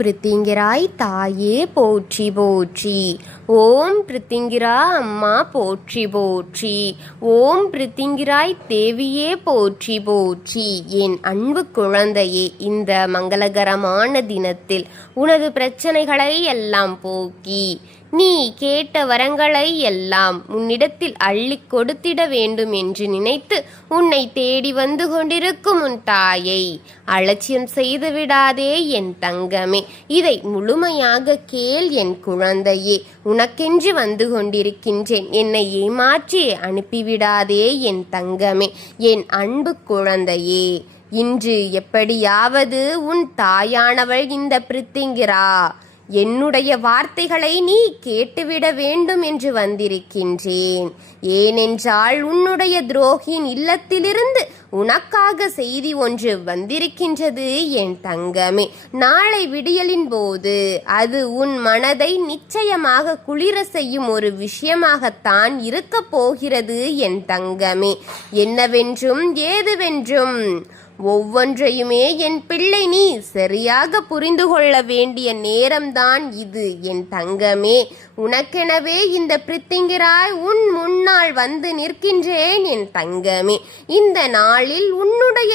பிரித்திங்கிராய் தாயே போற்றி போற்றி. ஓம் பிரித்திங்கிரா அம்மா போற்றி போற்றி. ஓம் பிரித்திங்கிராய் தேவியே போற்றி போற்றி. என் அன்பு குழந்தையே, இந்த மங்களகரமான தினத்தில் உனது பிரச்சனைகளை எல்லாம் போக்கி நீ கேட்ட வரங்களை எல்லாம் உன்னிடத்தில் அள்ளி கொடுத்திட வேண்டும் என்று நினைத்து உன்னை தேடி வந்து கொண்டிருக்கும் உன் தாயை அலட்சியம் செய்து விடாதே என் தங்கமே. இதை முழுமையாக கேள் என் குழந்தையே. உனக்கென்று வந்து கொண்டிருக்கின்றேன், என்னை ஏமாற்றி அனுப்பிவிடாதே என் தங்கமே, என் அன்பு குழந்தையே. இன்று எப்படியாவது உன் தாயானவள் இந்த பிரித்திங்கிரா என்னுடைய வார்த்தைகளை நீ கேட்டுவிட வேண்டும் என்று வந்திருக்கின்றேன். ஏனென்றால் உன்னுடைய துரோகியின் இல்லத்திலிருந்து உனக்காக செய்தி ஒன்று வந்திருக்கின்றது என் தங்கமே. நாளை விடியலின் போது அது உன் மனதை நிச்சயமாக குளிர செய்யும் ஒரு விஷயமாகத்தான் இருக்க போகிறது என் தங்கமே. என்னவென்றும் ஏதுவென்றும் ஒவ்வொன்றையுமே என் பிள்ளை நீ சரியாக புரிந்து கொள்ள வேண்டிய நேரம்தான் இது என் தங்கமே. உனக்கெனவே இந்த பிரித்திங்கிராய் உன் முன்னால் வந்து நிற்கின்றேன் என் தங்கமே. இந்த நாளில் உன்னுடைய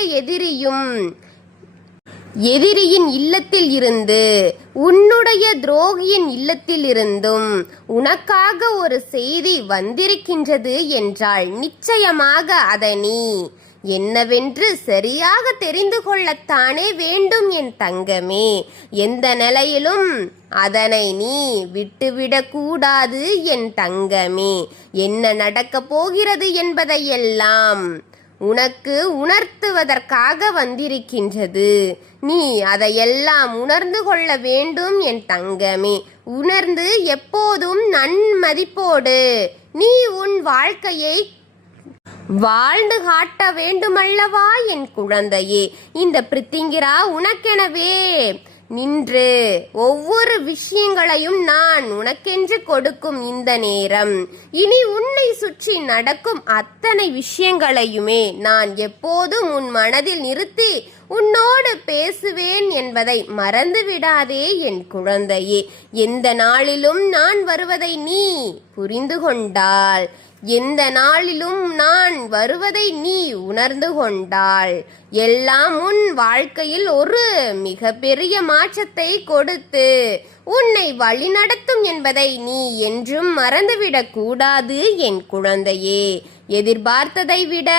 எதிரியின் இல்லத்தில் இருந்து உன்னுடைய துரோகியின் இல்லத்தில் இருந்தும் உனக்காக ஒரு செய்தி வந்திருக்கின்றது என்றால் நிச்சயமாக அதை நீ என்னவென்று சரியாக தெரிந்து கொள்ளத்தானே வேண்டும் என் தங்கமே. எந்த நிலையிலும் அதனை நீ விட்டுவிடக்கூடாது என் தங்கமே. என்ன நடக்கப் போகிறது என்பதையெல்லாம் உனக்கு உணர்த்துவதற்காக வந்திருக்கின்றது. நீ அதையெல்லாம் உணர்ந்து கொள்ள வேண்டும் என் தங்கமே. உணர்ந்து எப்போதும் நன்மதிப்போடு நீ உன் வாழ்க்கையை வாழ்ந்து காட்ட வேண்டுமல்லவா என் குழந்தையே. இந்த பிரித்திங்கிரா உனக்கெனவே நின்று ஒவ்வொரு விஷயங்களையும் நான் உனக்கென்று கொடுக்கும் இந்த நேரம், இனி உன்னை சுற்றி நடக்கும் அத்தனை விஷயங்களையுமே நான் எப்போதும் உன் மனதில் நிறுத்தி உன்னோடு பேசுவேன் என்பதை மறந்து விடாதே என் குழந்தையே. எந்த நாளிலும் நான் வருவதை நீ புரிந்து கொண்டால், எந்த நாளிலும் நான் வருவதை நீ உணர்ந்து கொண்டாள், எல்லாம் உன் வாழ்க்கையில் ஒரு மிகப்பெரிய மாற்றத்தை கொடுத்து உன்னை வழிநடத்தும் என்பதை நீ என்றும் மறந்துவிடக் கூடாது என் குழந்தையே. எதிர்பார்த்ததை விட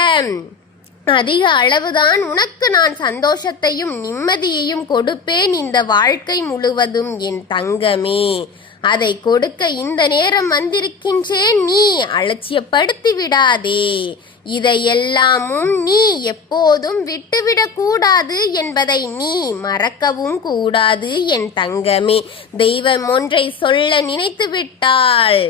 அதிக அளவுதான் உனக்கு நான் சந்தோஷத்தையும் நிம்மதியையும் கொடுப்பேன் இந்த வாழ்க்கை முழுவதும் என் தங்கமே. அதை கொடுக்க இந்த நேரம் வந்திருக்கின்றேன், நீ அலட்சியப்படுத்தி விடாதே. இதையெல்லாமும் நீ எப்போதும் விட்டுவிடக் கூடாது என்பதை நீ மறக்கவும் கூடாது என் தங்கமே. தெய்வம் ஒன்றை சொல்ல நினைத்து விட்டால்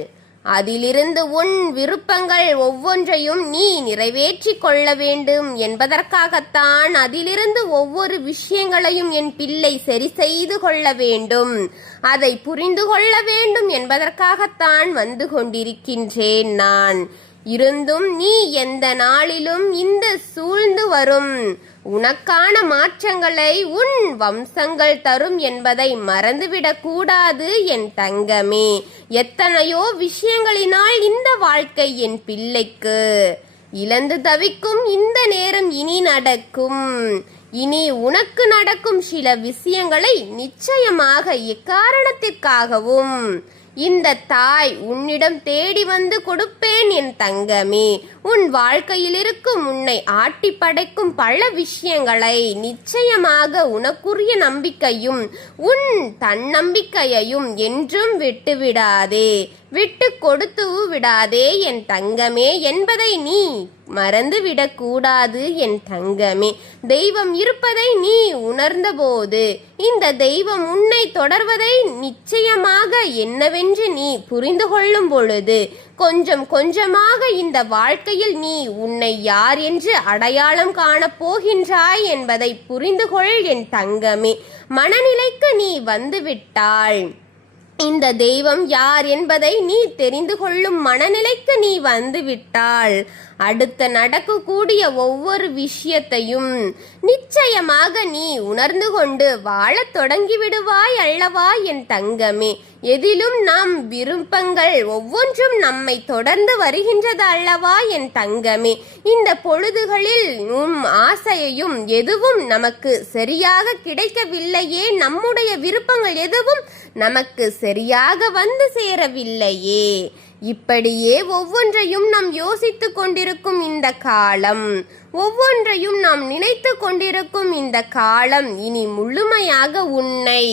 அதிலிருந்து உன் விருப்பங்கள் ஒவ்வொன்றையும் நீ நிறைவேற்றி கொள்ள வேண்டும் என்பதற்காகத்தான் அதிலிருந்து ஒவ்வொரு விஷயங்களையும் என் பிள்ளை சரி செய்து கொள்ள வேண்டும், அதை புரிந்து கொள்ள வேண்டும் என்பதற்காகத்தான் வந்து கொண்டிருக்கின்றேன் நான். இருந்தும் நீ எந்த நாளிலும் இந்த சூழ்ந்து வரும் உனக்கான மாற்றங்களை உன் வம்சங்கள் தரும் என்பதை மறந்துவிடக் கூடாது என் தங்கமே. எத்தனையோ விஷயங்களினால் இந்த வாழ்க்கை என் பிள்ளைக்கு இழந்து தவிக்கும் இந்த நேரம் இனி நடக்கும். இனி உனக்கு நடக்கும் சில விஷயங்களை நிச்சயமாக எக்காரணத்திற்காகவும் இந்த தாய் உன்னிடம் தேடி வந்து கொடுப்பேன் என் தங்கமே. உன் வாழ்க்கையில் இருக்கும் உன்னை ஆட்டி படைக்கும் பல விஷயங்களை நிச்சயமாக உனக்குரிய நம்பிக்கையும் உன் தன்னம்பிக்கையையும் என்றும் விட்டுவிடாதே, விட்டு கொடுத்து விடாதே என் தங்கமே என்பதை நீ மறந்து விடக்கூடாது என் தங்கமே. தெய்வம் இருப்பதை நீ உணர்ந்தபோது இந்த தெய்வம் உன்னை தொடர்வதை நிச்சயமாக என்னவென்று நீ புரிந்து கொள்ளும் பொழுது கொஞ்சம் கொஞ்சமாக இந்த வாழ்க்கையில் நீ உன்னை யார் என்று அடையாளம் காணப் போகின்றாய் என்பதை புரிந்து கொள் என் தங்கமே. மனநிலைக்கு நீ வந்துவிட்டாள். இந்த தெய்வம் யார் என்பதை நீ தெரிந்து கொள்ளும் மனநிலைக்கு நீ வந்து விட்டால் அடுத்த நடக்கக்கூடிய ஒவ்வொரு விஷயத்தையும் நிச்சயமாக நீ உணர்ந்து கொண்டு வாழத் தொடங்கி விடுவாய் அல்லவா என் தங்கமே. எதிலும் நாம் விருப்பங்கள் ஒவ்வொன்றும் நம்மை தொடர்ந்து வருகின்றது அல்லவா என் தங்கமே. இந்த பொழுதுகளில் ஆசையையும் எதுவும் நமக்கு சரியாக கிடைக்கவில்லையே, நம்முடைய விருப்பங்கள் எதுவும் நமக்கு சரியாக வந்து சேரவில்லையே. இப்படியே ஒவ்வொன்றையும் நாம் யோசித்து கொண்டிருக்கும் இந்த காலம், ஒவ்வொன்றையும் நாம் நினைத்து கொண்டிருக்கும் இந்த காலம் இனி முழுமையாக உன்னை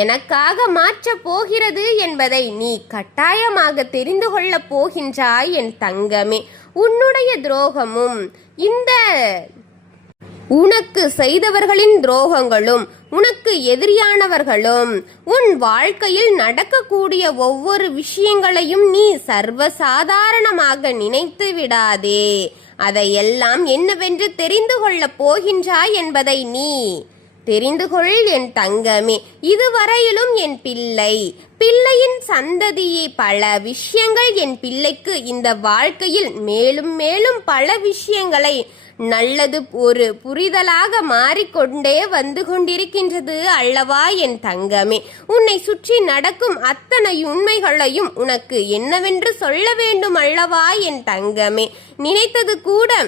எனக்காக மாற்றப் போகிறது என்பதை நீ கட்டாயமாக தெரிந்து கொள்ளப் போகின்றாய் என் தங்கமே. உன்னுடைய துரோகமும் இந்த உனக்கு செய்தவர்களின் துரோகங்களும் உனக்கு எதிரியானவர்களும் உன் வாழ்க்கையில் நடக்கக்கூடிய ஒவ்வொரு விஷயங்களையும் நீ சர்வசாதாரணமாக நினைத்து விடாதே. அதையெல்லாம் என்னவென்று தெரிந்து கொள்ளப் போகின்றாய் என்பதை நீ தெரிந்து கொள் என் தங்கமே. இதுவரையிலும் என் பிள்ளையின் சந்ததியை பல விஷயங்கள் என் பிள்ளைக்கு இந்த வாழ்க்கையில் மேலும் மேலும் பல விஷயங்களை நல்லது ஒரு புரிதலாக மாறிக்கொண்டே வந்து கொண்டிருக்கின்றது அல்லவா என் தங்கமே. உன்னை சுற்றி நடக்கும் அத்தனை உண்மைகளையும் உனக்கு என்னவென்று சொல்ல வேண்டும் அல்லவா என் தங்கமே. நினைத்தது கூட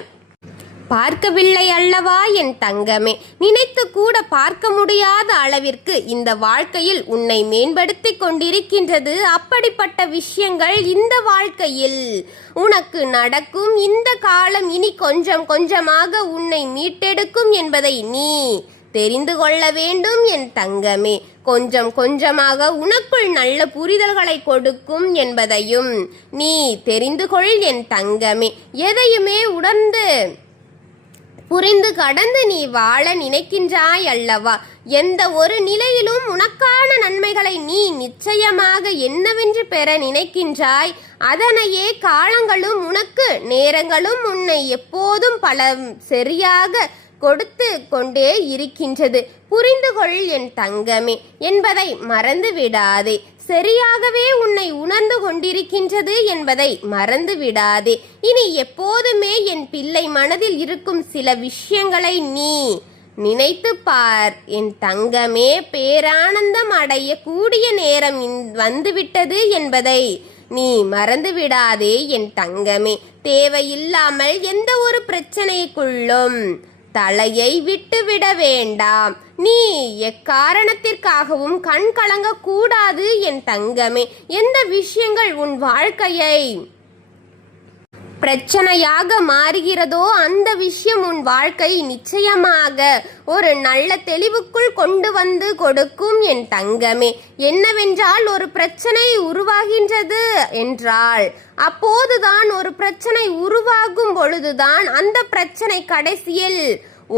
பார்க்கவில்லை அல்லவா என் தங்கமே. நினைத்து கூட பார்க்க முடியாத அளவிற்கு இந்த வாழ்க்கையில் உன்னை மேம்படுத்தி கொண்டிருக்கின்றது. அப்படிப்பட்ட விஷயங்கள் இந்த வாழ்க்கையில் உனக்கு நடக்கும். இந்த காலம் இனி கொஞ்சம் கொஞ்சமாக உன்னை மீட்டெடுக்கும் என்பதை நீ தெரிந்து கொள்ள வேண்டும் என் தங்கமே. கொஞ்சம் கொஞ்சமாக உனக்குள் நல்ல புரிதல்களை கொடுக்கும் என்பதையும் நீ தெரிந்து கொள் என் தங்கமே. எதையுமே உணர்ந்து புரிந்து கடந்து நீ வாழ நினைக்கின்றாய் அல்லவா. எந்த ஒரு நிலையிலும் உனக்கான நன்மைகளை நீ நிச்சயமாக என்னவென்று பெற நினைக்கின்றாய். அதனையே காலங்களும் உனக்கு நேரங்களும் உன்னை எப்போதும் பல சரியாக கொடுத்து கொண்டே இருக்கின்றது. புரிந்து கொள் என் தங்கமே என்பதை மறந்து விடாதே. சரியாகவே உன்னை உணர்ந்து கொண்டிருக்கின்றது என்பதை மறந்து விடாதே. இனி எப்போதுமே என் பிள்ளை மனதில் இருக்கும் சில விஷயங்களை நீ நினைத்து பார் என் தங்கமே. பேரானந்தம் அடைய கூடிய நேரம் வந்துவிட்டது என்பதை நீ மறந்து விடாதே என் தங்கமே. தேவையில்லாமல் எந்த ஒரு பிரச்சனைக்குள்ளும் தலையை விட்டுவிட வேண்டாம். நீ எக்காரணத்திற்காகவும் கண் கலங்க கூடாது என் தங்கமே. எந்த விஷயங்கள் உன் வாழ்க்கையை பிரச்சனையாக மாறுகிறதோ அந்த விஷயம் உன் வாழ்க்கை நிச்சயமாக ஒரு நல்ல தெளிவுக்குள் கொண்டு வந்து கொடுக்கும் என் தங்கமே. என்னவென்றால் ஒரு பிரச்சனை உருவாகின்றது என்றால் அப்போதுதான் ஒரு பிரச்சனை உருவாகும் பொழுதுதான் அந்த பிரச்சனை கடைசியில்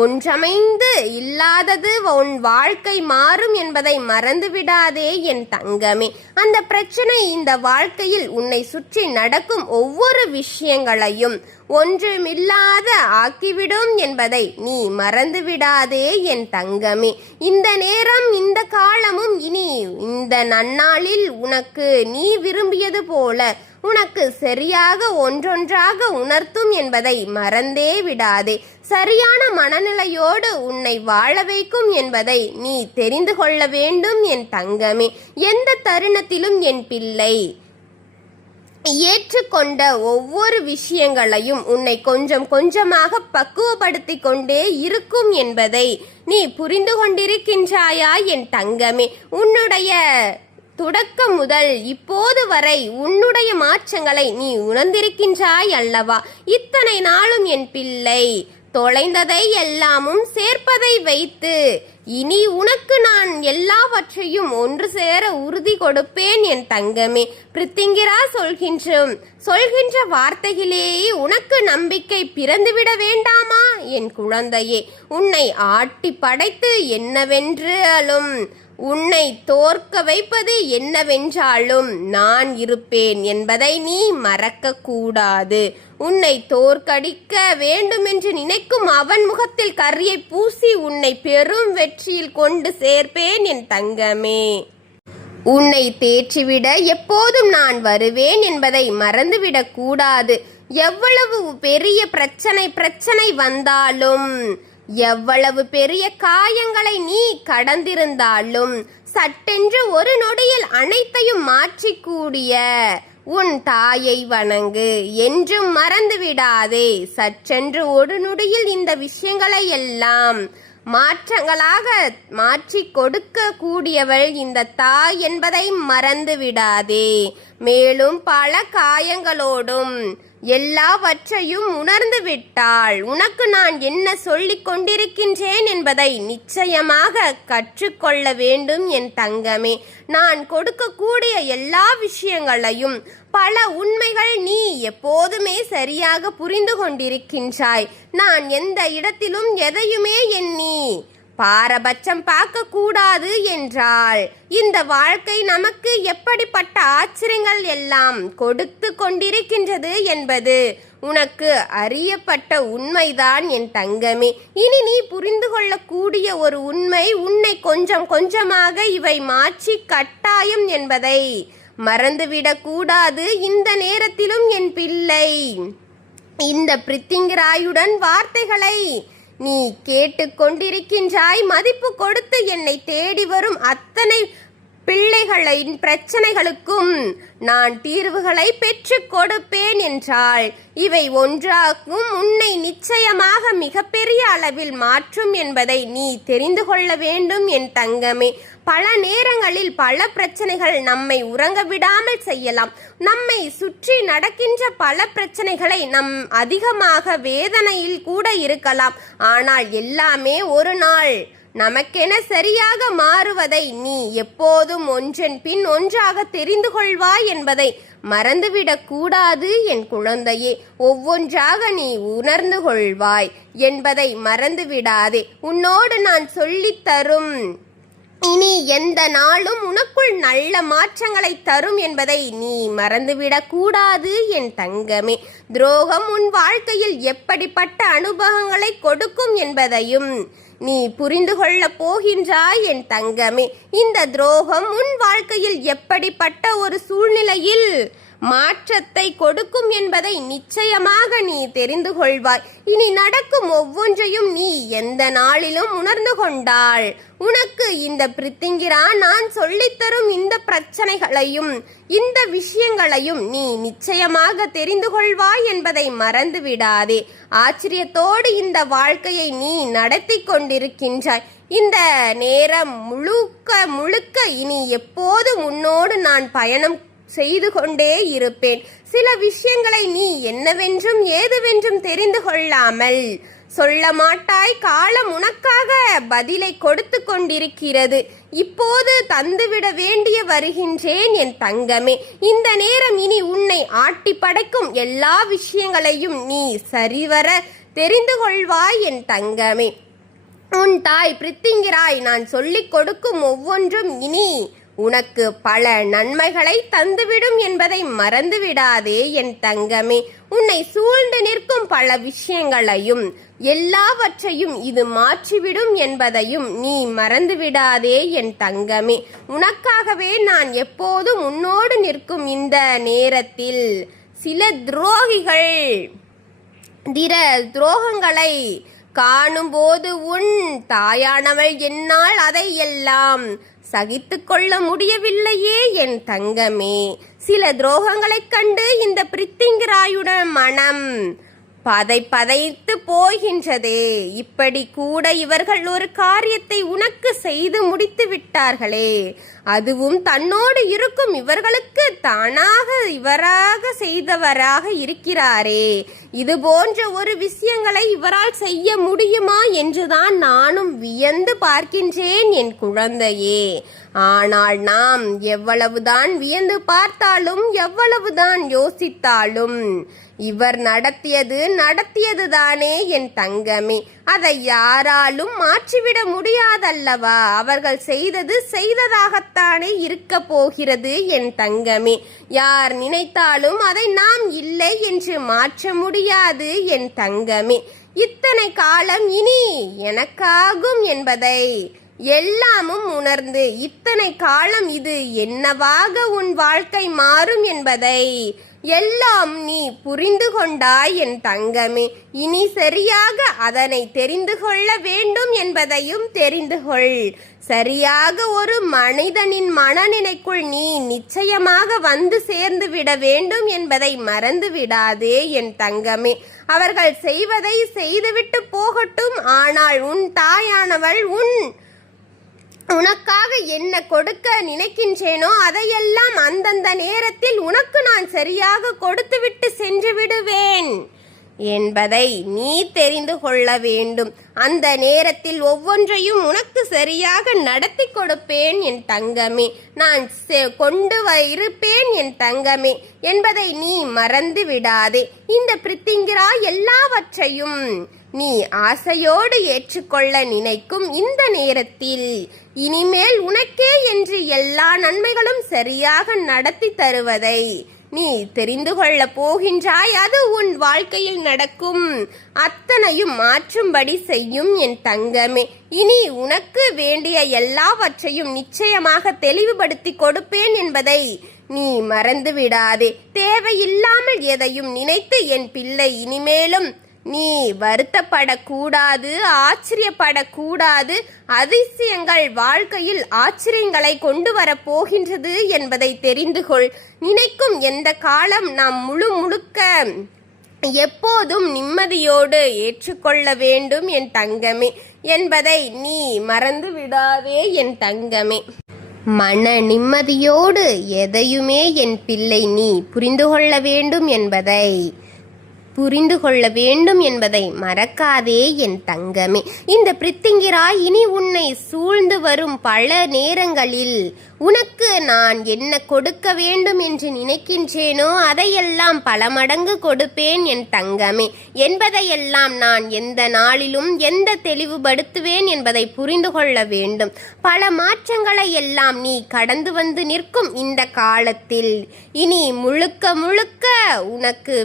ஒன்றமைந்து இல்லாதது உன் வாழ்க்கை மாறும் என்பதை மறந்துவிடாதே என் தங்கமே. அந்த பிரச்சனை இந்த வாழ்க்கையில் உன்னை சுற்றி நடக்கும் ஒவ்வொரு விஷயங்களையும் ஒன்றுமில்லாத ஆக்கிவிடும் என்பதை நீ மறந்துவிடாதே என் தங்கமே. இந்த நேரம் இந்த காலமும் இனி இந்த நன்னாளில் உனக்கு நீ விரும்பியது போல உனக்கு சரியாக ஒன்றொன்றாக உணர்த்தும் என்பதை மறந்தே விடாதே. சரியான மனநிலையோடு உன்னை வாழ வைக்கும் என்பதை நீ தெரிந்து கொள்ள வேண்டும் என் தங்கமே. எந்த தருணத்திலும் என் பிள்ளை ஏற்றுக்கொண்ட ஒவ்வொரு விஷயங்களையும் உன்னை கொஞ்சம் கொஞ்சமாக பக்குவப்படுத்தி கொண்டே இருக்கும் என்பதை நீ புரிந்து கொண்டிருக்கின்றாயா என் தங்கமே. உன்னுடைய தொடக்கம் முதல் இப்போது வரை உன்னுடைய மாற்றங்களை நீ உணர்ந்திருக்கின்றாய் அல்லவா. இத்தனை நாளும் என் பிள்ளை தொலைந்ததை எல்லாமும் சேர்ப்பதை வைத்து இனி உனக்கு நான் எல்லாவற்றையும் ஒன்று சேர உறுதி கொடுப்பேன் என் தங்கமே. பிரித்திங்கிரா சொல்கின்ற வார்த்தையிலேயே உனக்கு நம்பிக்கை பிறந்துவிட வேண்டாமா என் குழந்தையே. உன்னை ஆட்டி படைத்து என்னவென்றாலும் உன்னை தோற்க வைப்பது என்னவென்றாலும் நான் இருப்பேன் என்பதை நீ மறக்க கூடாது. உன்னை தோற்கடிக்க வேண்டுமென்று நினைக்கும் அவன் முகத்தில் கரியை பூசி உன்னை பெரும் வெற்றியில் கொண்டு சேர்ப்பேன் என் தங்கமே. உன்னை தேற்றிவிட எப்போதும் நான் வருவேன் என்பதை மறந்துவிடக் கூடாது. எவ்வளவு பெரிய பிரச்சனை வந்தாலும், எவ்வளவு பெரிய காயங்களை நீ கடந்திருந்தாலும், சட்டென்று ஒரு நொடியில் அனைத்தையும் மாற்றிக்கூடிய உன் தாயை வணங்கு. என்றும் மறந்து விடாதே. சற்றென்று ஒரு நொடியில் இந்த விஷயங்களை எல்லாம் மாற்றங்களாக மாற்றி கொடுக்க கூடியவள் இந்த தாய் என்பதை மறந்து விடாதே. மேலும் பல காயங்களோடும் எல்லாவற்றையும் உணர்ந்து விட்டாள். உனக்கு நான் என்ன சொல்லிக் கொண்டிருக்கின்றேன் என்பதை நிச்சயமாக கற்றுக்கொள்ள வேண்டும் என் தங்கமே. நான் கொடுக்கக்கூடிய எல்லா விஷயங்களையும், பல உண்மைகள் நீ எப்போதுமே சரியாக புரிந்து கொண்டிருக்கின்றாய். நான் எந்த இடத்திலும் எதையுமே எண்ணி பாரபட்சம் பார்க்க கூடாது என்றால் இந்த வாழ்க்கை நமக்கு எப்படிப்பட்ட ஆச்சரியங்கள் எல்லாம் கொடுத்து கொண்டிருக்கின்றது என்பது உனக்கு அறியப்பட்ட உண்மைதான் என் தங்கமே. இனி நீ புரிந்து கொள்ளக்கூடிய ஒரு உண்மை, உன்னை கொஞ்சம் கொஞ்சமாக இவை மாற்றி கட்டாயம் என்பதை மறந்துவிடக் கூடாது. இந்த நேரத்திலும் என் பிள்ளை, இந்த பிரித்திங்கராயுடன் வார்த்தைகளை நீ கேட்டுக்கொண்டிருக்கின்றாய். மதிப்பு கொடுத்து என்னை தேடி வரும் அத்தனை பிள்ளைகளின் பிரச்சனைகளுக்கும் நான் தீர்வுகளை பெற்று கொடுப்பேன் என்றால் இவை ஒன்றாகும் உன்னை நிச்சயமாக மிகப்பெரிய அளவில் மாற்றும் என்பதை நீ தெரிந்து கொள்ள வேண்டும் என் தங்கமே. பல நேரங்களில் பல பிரச்சனைகள் நம்மை உறங்க விடாமல் செய்யலாம். நம்மை சுற்றி நடக்கின்ற பல பிரச்சனைகளை நம் அதிகமாக வேதனையில் கூட இருக்கலாம். ஆனால் எல்லாமே ஒரு நாள் நமக்கென சரியாக மாறுவதை நீ எப்போதும் ஒன்றன் பின் ஒன்றாக தெரிந்து கொள்வாய் என்பதை மறந்துவிடக் கூடாது என் குழந்தையே. ஒவ்வொன்றாக நீ உணர்ந்து கொள்வாய் என்பதை மறந்துவிடாதே. உன்னோடு நான் சொல்லித் தரும் இனி எந்த நாளும் உனக்குள் நல்ல மாற்றங்களை தரும் என்பதை நீ மறந்துவிடக் கூடாது என் தங்கமே. துரோகம் உன் வாழ்க்கையில் எப்படிப்பட்ட அனுபவங்களை கொடுக்கும் என்பதையும் நீ புரிந்து கொள்ள போகின்றாய் என் தங்கமே. இந்த துரோகம் உன் வாழ்க்கையில் எப்படிப்பட்ட ஒரு சூழ்நிலையில் மாற்றத்தை கொடுக்கும் என்பதை நிச்சயமாக நீ தெரிந்து கொள்வாய். இனி நடக்கும் ஒவ்வொன்றையும் நீ எந்த நாளிலும் உணர்ந்து கொண்டாள் உனக்கு இந்த பிரித்திங்கிரா நான் சொல்லித்தரும் இந்த பிரச்சனைகளையும் இந்த விஷயங்களையும் நீ நிச்சயமாக தெரிந்து கொள்வாய் என்பதை மறந்து விடாதே. ஆச்சரியத்தோடு இந்த வாழ்க்கையை நீ நடத்தி கொண்டிருக்கின்றாய். இந்த நேரம் முழுக்க இனி எப்போதும் உன்னோடு நான் பயணம் செய்து கொண்டே இருப்பேன். சில விஷயங்களை நீ என்னவென்றும் ஏதுவென்றும் தெரிந்து கொள்ளாமல் சொல்ல மாட்டாய். காலம் உனக்காக பதிலை கொடுத்து கொண்டிருக்கிறது. இப்போது தந்துவிட வேண்டிய வருகின்றேன் என் தங்கமே. இந்த நேரம் இனி உன்னை ஆட்டி படைக்கும் எல்லா விஷயங்களையும் நீ சரிவர தெரிந்து கொள்வாய் என் தங்கமே. உன் தாய் பிரித்திங்கிராய் நான் சொல்லிக் கொடுக்கும் ஒவ்வொன்றும் இனி உனக்கு பல நன்மைகளை தந்துவிடும் என்பதை மறந்துவிடாதே என் தங்கமே. உன்னை சூழ்ந்து நிற்கும் பல விஷயங்களையும் எல்லாவற்றையும் இது மாற்றிவிடும் என்பதையும் நீ மறந்துவிடாதே என் தங்கமே. உனக்காகவே நான் எப்போதும் உன்னோடு நிற்கும் இந்த நேரத்தில் சில துரோகங்களை காணும்போது உன் தாயானவள் என்னால் அதை எல்லாம் சகித்து கொள்ள முடியவில்லையே என் தங்கமே. சில துரோகங்களைக் கண்டு இந்த பிரித்திங்கிராயுடன் மனம் பதைத்து போகின்றதே. இப்படி கூட இவர்கள் ஒரு காரியத்தை உனக்கு செய்து முடித்து விட்டார்களே, அதுவும் தன்னோடு இருக்கும் இவர்களுக்கு தானாக இவராக செய்தவராக இருக்கிறாரே. இது போன்ற ஒரு விஷயங்களை இவரால் செய்ய முடியுமா என்றுதான் நானும் வியந்து பார்க்கின்றேன் என் குழந்தையே. ஆனால் நாம் எவ்வளவுதான் வியந்து பார்த்தாலும் எவ்வளவுதான் யோசித்தாலும் இவர் நடத்தியதுதானே என் தங்கமே. அதை யாராலும் மாற்றிவிட முடியாதல்லவா? அவர்கள் செய்ததாகத்தானே இருக்க போகிறது என் தங்கமே. யார் நினைத்தாலும் அதை நாம் இல்லை என்று மாற்ற முடியாது என் தங்கமே. இத்தனை காலம் இனி எனக்காகும் என்பதை எல்லாமும் உணர்ந்து இத்தனை காலம் இது என்னவாக உன் வாழ்க்கை மாறும் என்பதை எல்லாம் நீ புரிந்து கொண்டாய் என் தங்கமே. இனி சரியாக அதனை தெரிந்து கொள்ள வேண்டும் என்பதையும் தெரிந்து கொள். சரியாக ஒரு மனிதனின் மனநிலைக்குள் நீ நிச்சயமாக வந்து சேர்ந்து விட வேண்டும் என்பதை மறந்து விடாதே என் தங்கமே. அவர்கள் செய்வதை செய்துவிட்டு போகட்டும். ஆனால் உன் தாயானவள் உனக்காக என்ன கொடுக்க நினைக்கின்றேனோ அதையெல்லாம் அந்தந்த நேரத்தில் உனக்கு நான் சரியாக கொடுத்துவிட்டு சென்று விடுவேன் என்பதை நீ தெரிந்து கொள்ள வேண்டும். அந்த நேரத்தில் ஒவ்வொன்றையும் உனக்கு சரியாக நடத்தி கொடுப்பேன் என் தங்கமே. நான் கொண்டு இருப்பேன் என் தங்கமே என்பதை நீ மறந்து விடாதே. இந்த பிரித்திங்கிரா எல்லாவற்றையும் நீ ஆசையோடு ஏற்றுக்கொள்ள நினைக்கும் இந்த நேரத்தில் இனிமேல் உனக்கே என்று எல்லா நன்மைகளும் சரியாக நடத்தி தருவதை நீ தெரிந்து கொள்ள போகின்றாய். அது உன் வாழ்க்கையில் நடக்கும் அத்தனையும் மாற்றும்படி செய்யும் என் தங்கமே. இனி உனக்கு வேண்டிய எல்லாவற்றையும் நிச்சயமாக தெளிவுபடுத்தி கொடுப்பேன் என்பதை நீ மறந்து விடாதே. தேவையில்லாமல் எதையும் நினைத்து என் பிள்ளை இனிமேலும் நீ வருத்தப்படக்கூடாது, ஆச்சரியப்படக்கூடாது. அதிசயங்கள் வாழ்க்கையில் ஆச்சரியங்களை கொண்டு வரப்போகின்றது என்பதை தெரிந்து கொள். நினைக்கும் எந்த காலம் நாம் முழுக்க எப்போதும் நிம்மதியோடு ஏற்றுக்கொள்ள வேண்டும் என் தங்கமே என்பதை நீ மறந்து விடாதே என் தங்கமே. மன நிம்மதியோடு எதையுமே என் பிள்ளை நீ புரிந்து கொள்ள வேண்டும் என்பதை மறக்காதே என் தங்கமே. இந்த பிரித்திங்கிரா இனி உன்னை சூழ்ந்து வரும் பல நேரங்களில் உனக்கு நான் என்ன கொடுக்க வேண்டும் என்று நினைக்கின்றேனோ அதையெல்லாம் பல மடங்கு கொடுப்பேன் என் தங்கமே என்பதையெல்லாம் நான் எந்த நாளிலும் எந்த தெளிவுபடுத்துவேன் என்பதை புரிந்து கொள்ள வேண்டும். பல மாற்றங்களை எல்லாம் நீ கடந்து வந்து நிற்கும் இந்த காலத்தில் இனி முழுக்க உனக்கு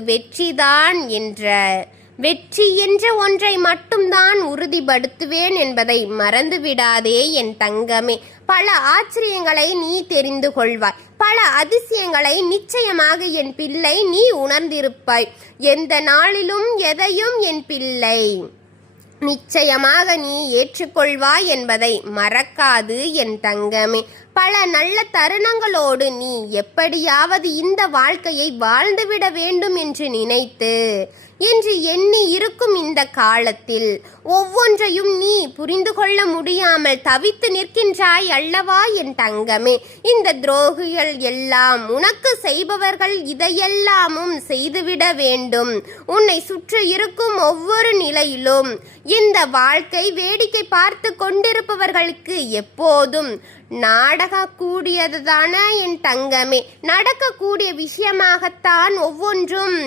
வெற்றி என்ற ஒன்றை மட்டும்தான் உறுதிப்படுத்துவேன் என்பதை மறந்து விடாதே என் தங்கமே. பல ஆச்சரியங்களை நீ தெரிந்து கொள்வாய். பல அதிசயங்களை நிச்சயமாக என் பிள்ளை நீ உணர்ந்திருப்பாய். எந்த நாளிலும் எதையும் என் பிள்ளை நிச்சயமாக நீ ஏற்றுக்கொள்வாய் என்பதை மறக்காது என் தங்கமே. பல நல்ல தருணங்களோடு நீ எப்படியாவது இந்த வாழ்க்கையை வாழ்ந்துவிட வேண்டும் என்று நினைத்து என்று எண்ணி இருக்கும் இந்த காலத்தில் ஒவ்வொன்றையும் நீ புரிந்து கொள்ள முடியாமல் தவித்து நிற்கின்றாய் அல்லவா என் தங்கமே. இந்த துரோகிகள் எல்லாம் உனக்கு செய்பவர்கள் இதையெல்லாமும் செய்துவிட வேண்டும். உன்னை சுற்றி இருக்கும் ஒவ்வொரு நிலையிலும் இந்த வாழ்க்கை வேடிக்கை பார்த்து கொண்டிருப்பவர்களுக்கு எப்போதும் நாடகக்கூடியதுதான என் தங்கமே. நடக்கக்கூடிய விஷயமாகத்தான் ஒவ்வொன்றும்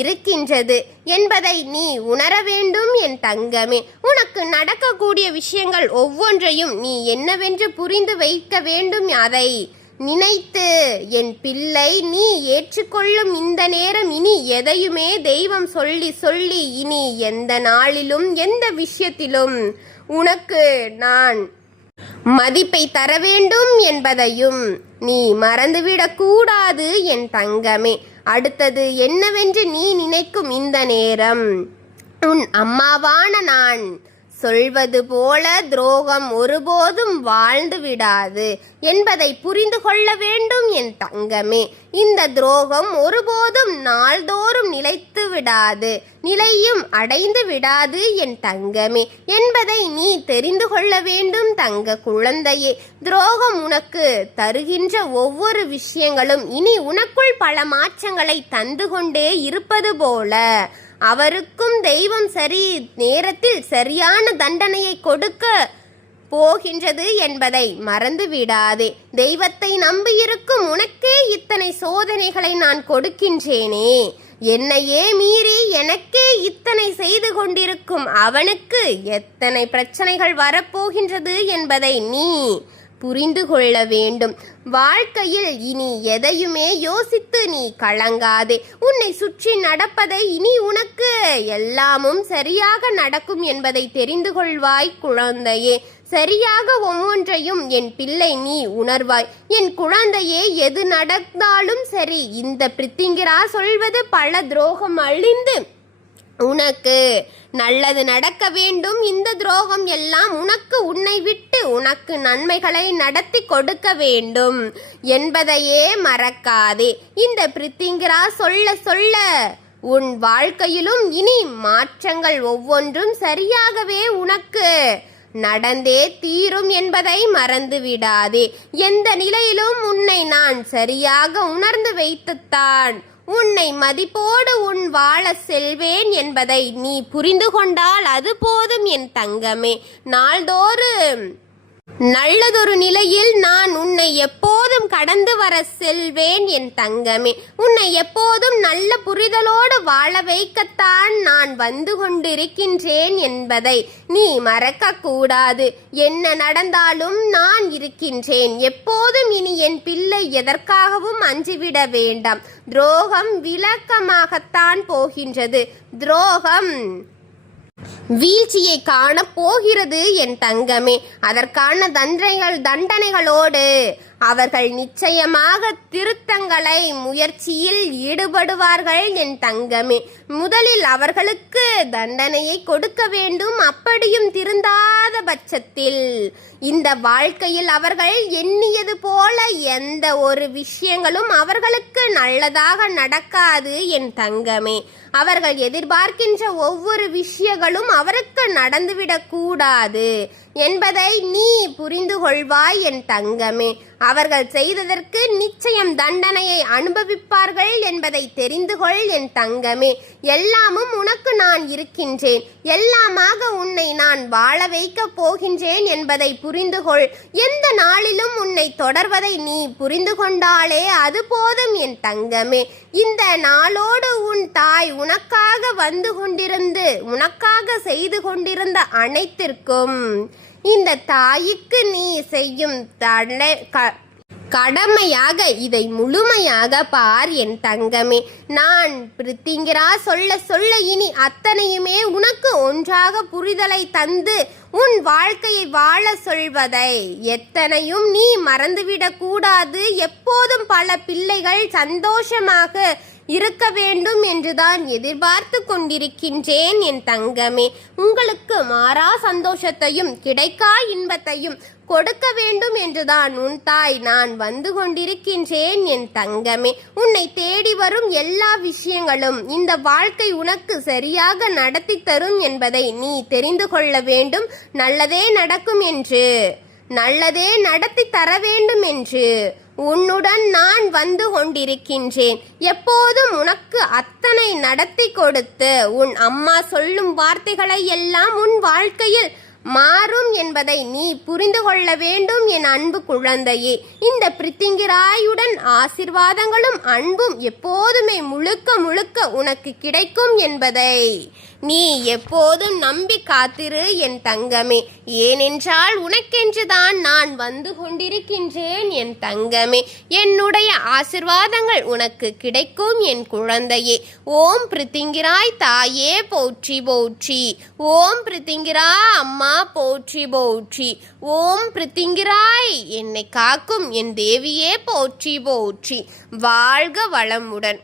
இருக்கின்றது என்பதை நீ உணர வேண்டும் என் தங்கமே. உனக்கு நடக்கக்கூடிய விஷயங்கள் ஒவ்வொன்றையும் நீ என்னவென்று புரிந்து வைக்க வேண்டும். அதை நினைத்து என் பிள்ளை நீ ஏற்றுக்கொள்ளும் இந்த நேரம் இனி எதையுமே தெய்வம் சொல்லி இனி எந்த நாளிலும் எந்த விஷயத்திலும் உனக்கு நான் மதிப்பை தர வேண்டும் என்பதையும் நீ மறந்துவிடக் கூடாது என் தங்கமே. அடுத்தது என்னவென்று நீ நினைக்கும் இந்த நேரம் உன் அம்மாவான நான் சொல்வது போல துரோகம் ஒருபோதும் வாழ்ந்து விடாது என்பதை புரிந்து கொள்ள வேண்டும் என் தங்கமே. இந்த துரோகம் ஒருபோதும் நாள்தோறும் நிலைத்து விடாது, நிலையும் அடைந்து விடாது என் தங்கமே என்பதை நீ தெரிந்து கொள்ள வேண்டும் தங்க குழந்தையே. துரோகம் உனக்கு தருகின்ற ஒவ்வொரு விஷயங்களும் இனி உனக்குள் பல மாற்றங்களை தந்து கொண்டே இருப்பது போல அவருக்கும் தெய்வம் சரி நேரத்தில் சரியான தண்டனையை கொடுக்க போகின்றது என்பதை மறந்து விடாதே. தெய்வத்தை நம்பியிருக்கும் உனக்கே இத்தனை சோதனைகளை நான் கொடுக்கின்றேனே, என்னையே மீறி எனக்கே இத்தனை செய்து கொண்டிருக்கும் அவனுக்கு எத்தனை பிரச்சனைகள் வரப்போகின்றது என்பதை நீ புரிந்து கொள்ள வேண்டும். வாழ்க்கையில் இனி எதையுமே யோசித்து நீ கலங்காதே. உன்னை சுற்றி நடப்பதை இனி உனக்கு எல்லாமும் சரியாக நடக்கும் என்பதை தெரிந்து கொள்வாய் குழந்தையே. சரியாக ஒவ்வொன்றையும் என் பிள்ளை நீ உணர்வாய். என் குழந்தையே, எது நடந்தாலும் சரி, இந்த பிரித்திங்கிரா சொல்வது பல துரோகம் அழிந்து உனக்கு நல்லது நடக்க வேண்டும். இந்த துரோகம் எல்லாம் உனக்கு உன்னை விட்டு உனக்கு நன்மைகளை நடத்தி கொடுக்க வேண்டும் என்பதையே மறக்காதே. இந்த பிரித்திங்கிரா சொல்ல சொல்ல உன் வாழ்க்கையிலும் இனி மாற்றங்கள் ஒவ்வொன்றும் சரியாகவே உனக்கு நடந்தே தீரும் என்பதை மறந்து விடாதே. எந்த நிலையிலும் உன்னை நான் சரியாக உணர்ந்து வைத்துத்தான் உன்னை மதிப்போடு உன் வாழ செல்வேன் என்பதை நீ புரிந்து கொண்டால் அது போதும் என் தங்கமே. நாள்தோறும் நல்லதொரு நிலையில் நான் உன்னை எப்போதும் கடந்து வர செல்வேன் என் தங்கமே. உன்னை எப்போதும் நல்ல புரிதலோடு வாழ வைக்கத்தான் நான் வந்து கொண்டிருக்கின்றேன் என்பதை நீ மறக்க கூடாது. என்ன நடந்தாலும் நான் இருக்கின்றேன் எப்போதும். இனி என் பிள்ளை எதற்காகவும் அஞ்சிவிட வேண்டாம். துரோகம் விளக்கமாகத்தான் போகின்றது. துரோகம் வீழ்ச்சியை காண போகிறது என் தங்கமே. அதற்கான தண்டனைகளோடு அவர்கள் நிச்சயமாக திருத்தங்களை முயற்சியில் ஈடுபடுவார்கள் என் தங்கமே. முதலில் அவர்களுக்கு தண்டனையை கொடுக்க வேண்டும். அப்படியும் திருந்தாத பட்சத்தில் இந்த வாழ்க்கையில் அவர்கள் எண்ணியது போல எந்த ஒரு விஷயங்களும் அவர்களுக்கு நல்லதாக நடக்காது என் தங்கமே. அவர்கள் எதிர்பார்க்கின்ற ஒவ்வொரு விஷயங்களும் அவருக்கு நடந்துவிடக் கூடாது என்பதை நீ புரிந்து கொள்வாய் என் தங்கமே. அவர்கள் செய்ததற்கு நிச்சயம் தண்டனையை அனுபவிப்பார்கள் என்பதை தெரிந்து கொள் என் தங்கமே. எல்லாமும் உனக்கு நான் இருக்கின்றேன். எல்லாமாக உன்னை நான் வாழ வைக்க போகின்றேன் என்பதை புரிந்து கொள். எந்த நாளிலும் உன்னை தொடர்வதை நீ புரிந்து கொண்டாலே அது போதும் என் தங்கமே. இந்த நாளோடு உன் தாய் உனக்காக வந்து கொண்டிருந்து உனக்காக செய்து கொண்டிருந்த அனைத்திற்கும் இந்த தாய்க்கு நீ செய்யும் கடமையாக இதை முழுமையாக பார் என் தங்கமே. நான் பிரித்திங்கிரா சொல்ல சொல்ல இனி அத்தனையுமே உனக்கு ஒன்றாக புரிதலை தந்து உன் வாழ்க்கையை வாழ சொல்வதை எத்தனையும் நீ மறந்துவிடக் கூடாது. எப்போதும் பல பிள்ளைகள் சந்தோஷமாக இருக்க வேண்டும் என்றுதான் எதிர்பார்த்து கொண்டிருக்கின்றேன் என் தங்கமே. உங்களுக்கு மாறா சந்தோஷத்தையும் கிடைக்கா இன்பத்தையும் கொடுக்க வேண்டும் என்றுதான் உன் தாய் நான் வந்து கொண்டிருக்கின்றேன் என் தங்கமே. உன்னை தேடி வரும் எல்லா விஷயங்களும் இந்த வாழ்க்கை உனக்கு சரியாக நடத்தி தரும் என்பதை நீ தெரிந்து கொள்ள வேண்டும். நல்லதே நடக்கும் என்று, நல்லதே நடத்தி தர வேண்டும் என்று உன்னுடன் நான் வந்து கொண்டிருக்கின்றேன். எப்போதும் உனக்கு அத்தனை நடத்தி கொடுத்து உன் அம்மா சொல்லும் வார்த்தைகளை எல்லாம் உன் வாழ்க்கையில் மாறும் என்பதை நீ புரிந்து கொள்ள வேண்டும் என் அன்பு குழந்தையே. இந்த பிரித்திங்கிராயுடன் ஆசிர்வாதங்களும் அன்பும் எப்போதுமே முழுக்க முழுக்க உனக்கு கிடைக்கும் என்பதை நீ எப்போதும் நம்பி காத்திரு என் தங்கமே. ஏனென்றால் உனக்கென்றுதான் நான் வந்து கொண்டிருக்கின்றேன் என் தங்கமே. என்னுடைய ஆசிர்வாதங்கள் உனக்கு கிடைக்கும் என் குழந்தையே. ஓம் பிரித்திங்கிராய் தாயே போற்றி போற்றி. ஓம் பிரித்திங்கிரா அம்மா போற்றி போற்றி. ஓம் பிரித்திங்கிராய் என்னை காக்கும் என் தேவியே போற்றி போற்றி. வாழ்க வளமுடன்.